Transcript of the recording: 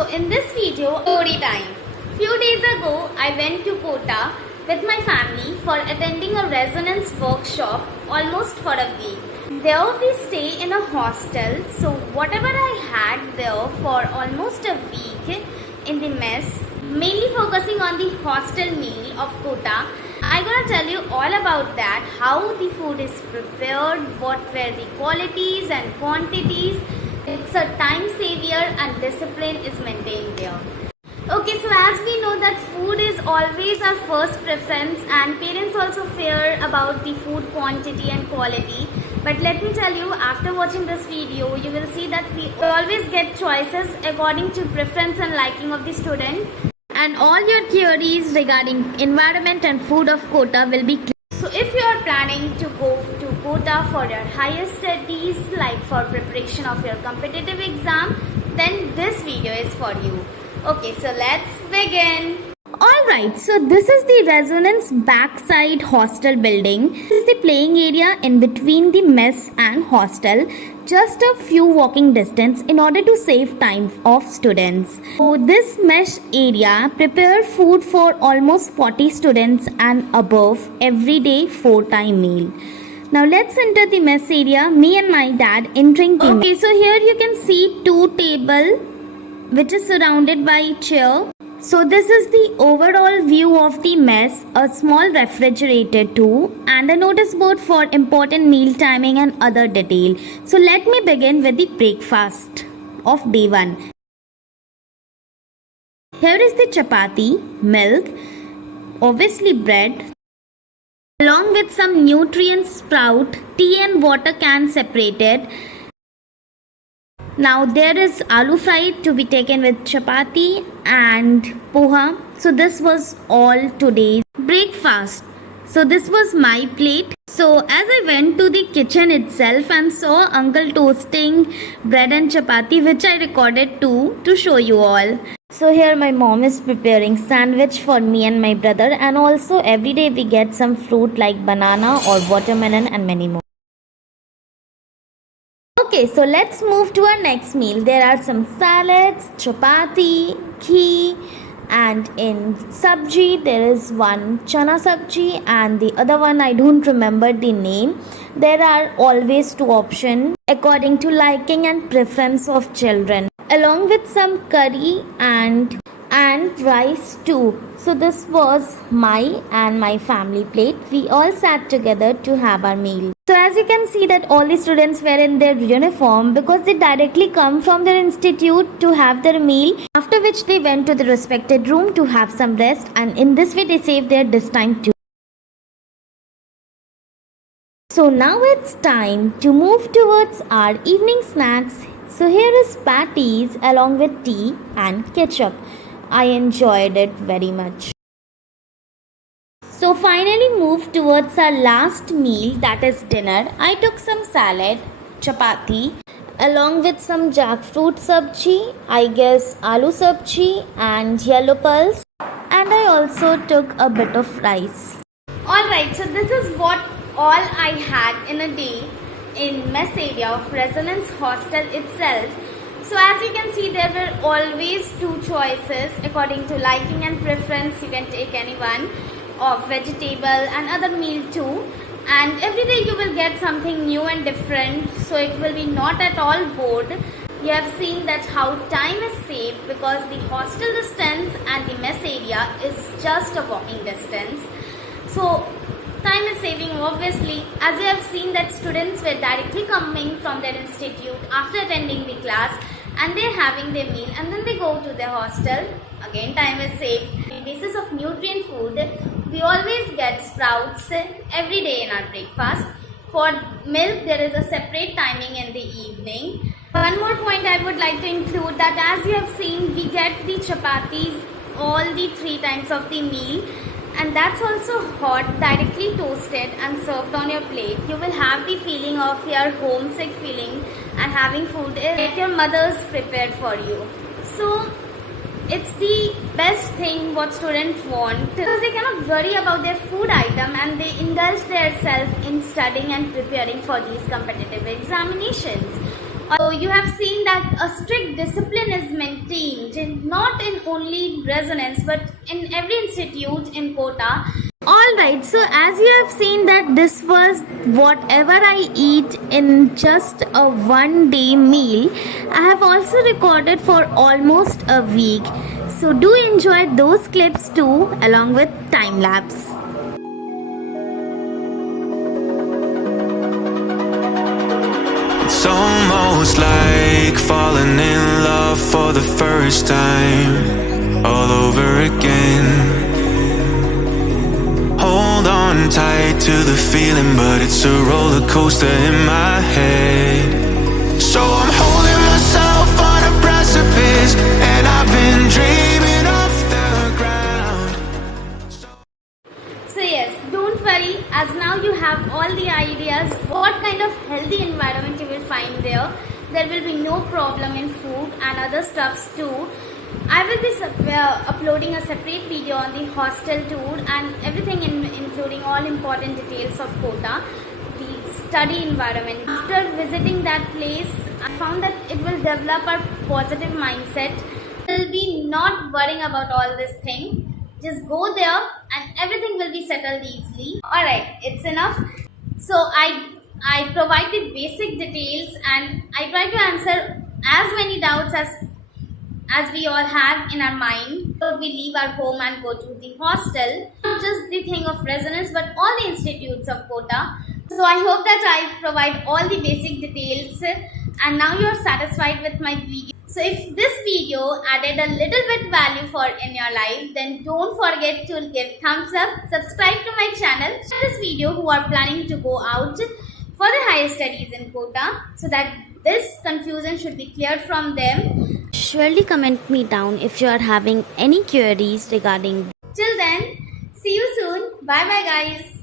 So in this video, story time. Few days ago, I went to Kota with my family for attending a resonance workshop almost for a week. There we stay in a hostel, so whatever I had there for almost a week in the mess, mainly focusing on the hostel meal of Kota, I'm gonna tell you all about that, how the food is prepared, what were the qualities and quantities. It's a time savior and discipline is maintained there. Okay, so as we know that food is always our first preference and parents also fear about the food quantity and quality. But let me tell you, after watching this video, you will see that we always get choices according to preference and liking of the student. And all your theories regarding environment and food of Kota will be clear. So if you are planning to go to Kota for your higher studies, like for preparation of your competitive exam, then this video is for you. Okay, so let's begin. Alright, so this is the Resonance backside hostel building. This is the playing area in between the mess and hostel. Just a few walking distance in order to save time of students. So this mesh area prepare food for almost 40 students and above every day 4-time meal. Now let's enter the mess area. Me and my dad entering the mess. Okay, so here you can see 2 table which is surrounded by chair. So this is the overall view of the mess, a small refrigerator too, and a notice board for important meal timing and other detail. So let me begin with the breakfast of day 1. Here is the chapati, milk, obviously bread, along with some nutrient sprout, tea and water can separated. Now there is aloo fry to be taken with chapati and poha. So this was all today's breakfast. So this was my plate. So as I went to the kitchen itself and saw uncle toasting bread and chapati, which I recorded too to show you all. So here my mom is preparing sandwich for me and my brother, and also every day we get some fruit like banana or watermelon and many more. Okay, so let's move to our next meal. There are some salads, chapati, ghee, and in sabji there is one chana sabji and the other one I don't remember the name. There are always 2 options according to liking and preference of children, along with some curry and rice too. So this was my and my family plate. We all sat together to have our meal. So as you can see that all the students were in their uniform because they directly come from their institute to have their meal, after which they went to the respected room to have some rest, and in this way they saved their this time too. So now it's time to move towards our evening snacks. So here is patties along with tea and ketchup. I enjoyed it very much. So finally moved towards our last meal, that is dinner. I took some salad, chapati, along with some jackfruit sabji, I guess aloo sabji and yellow pulse, and I also took a bit of rice. Alright, so this is what all I had in a day in mess area of Resonance Hostel itself. So as you can see, there were always 2 choices according to liking and preference. You can take any one of vegetable and other meal too, and every day you will get something new and different, so it will be not at all bored. You have seen that how time is saved because the hostel distance and the mess area is just a walking distance. So time is saving obviously, as you have seen that students were directly coming from their institute after attending the class and they're having their meal and then they go to their hostel. Again time is saved. On the basis of nutrient food, we always get sprouts every day in our breakfast. For milk there is a separate timing in the evening. One more point I would like to include, that as you have seen, we get the chapatis all the 3 times of the meal, and that's also hot, directly toasted and served on your plate. You will have the feeling of your homesick feeling and having food that your mother's prepared for you. So it's the best thing what students want, because they cannot worry about their food item and they indulge themselves in studying and preparing for these competitive examinations. You have seen that a strict discipline is maintained, not in only Resonance but in every institute in Kota. Alright, so as you have seen that this was whatever I eat in just a 1 day meal, I have also recorded for almost a week. So do enjoy those clips too, along with time lapse. It's almost like falling in love for the first time, all over again. Hold on tight to the feeling, but it's a roller coaster in my head. So I'm holding myself on a precipice, and I've been dreaming off the ground. So yes, don't worry, as now you have all the ideas what kind of healthy environment you will find there. There will be no problem in food and other stuffs too. I will be uploading a separate video on the hostel tour and everything including all important details of Kota, the study environment. After visiting that place, I found that it will develop a positive mindset. You will be not worrying about all this thing. Just go there and everything will be settled easily. Alright, it's enough. So I provided basic details and I try to answer as many doubts as we all have in our mind. So we leave our home and go to the hostel. Not just the thing of Resonance but all the institutes of Kota. So I hope that I provide all the basic details and now you are satisfied with my video. So if this video added a little bit value in your life, then don't forget to give thumbs up, subscribe to my channel, share this video who are planning to go out for the higher studies in Kota so that this confusion should be cleared from them. Surely comment me down if you are having any queries regarding. Till then, see you soon. Bye bye guys.